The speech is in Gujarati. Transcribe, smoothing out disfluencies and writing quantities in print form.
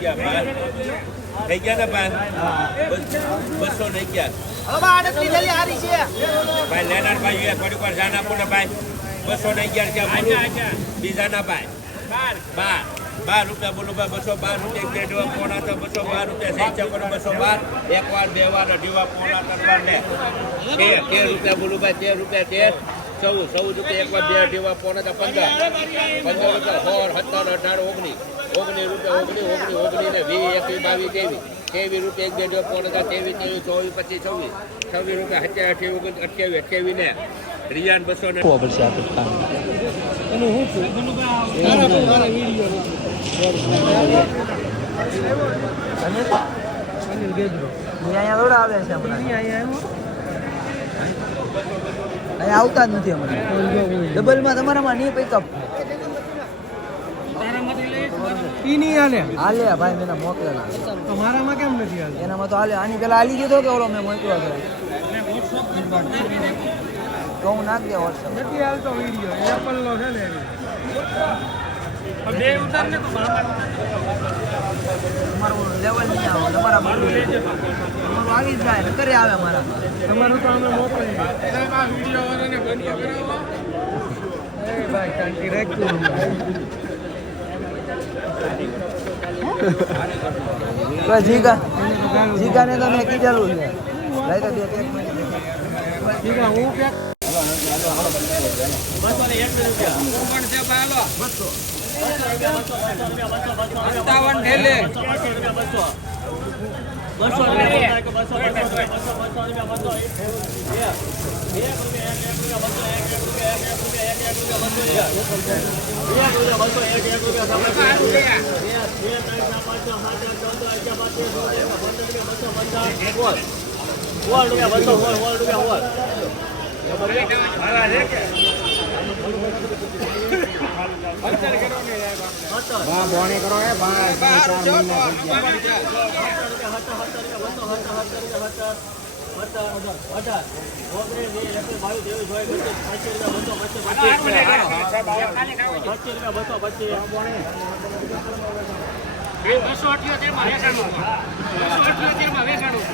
થઈ ગયા ને ભાઈ 200 થઈ ગયા ભાઈ લેનાર ભાઈ થોડીક વાર જાન આપો ને ભાઈ 200 થઈ ગયા છે બીજા ના ભાઈ 12 રૂપિયા બોલો ભાઈ 212 રૂપિયા દેવા પોણા તો 212 રૂપિયા સહી કરો 212 એક વાર બે વાર અઢીવા પોણા ત્રણ વાર ને 13 રૂપિયા બોલો ભાઈ 13 રૂપિયા 14 રૂપિયા એક વાર બે અઢીવા પોણા તો 15 રૂપિયા 16 17 18 19 ને 20 21 22 રૂપિયા એક બે દેવા પોણા 23 24 25 26 રૂપિયા 27 28 ને રિયાન 200 ને પડશે આ કામ એનું હું છું અનિલ ગેજરો અહીંયા થોડા આવે છે હમણાં અહીંયા આવતા જ નથી હમણાં ડબલમાં તમારામાં નહીં પિકઅપ હાલે ભાઈ મેં મોકલેલા મારામાં કેમ નથી હાલ એનામાં તો હાલે આની પેલા હાલી ગયો કે ઓલો મેં મોકલ્યો હતો તો હું નાખ દે વોટ્સઅપ નથી હાલતો વિડીયો એપલ નો છે ને બે ઉતાર ને તો તમારું લેવલ નહીં આવે તમારા તમારું આવી જ જાય ને કરે આવે મારા તમારું તો અમે મોકલી વિડીયો વાળાને બંધ કરાવો એ ભાઈ શાંતિ રાખજો જીગાને તો મેં કીધેલું છે લઈ તો દે એક મિનિટ જીગા હું પેક 57 ઢેલે 278 માં વેચાણું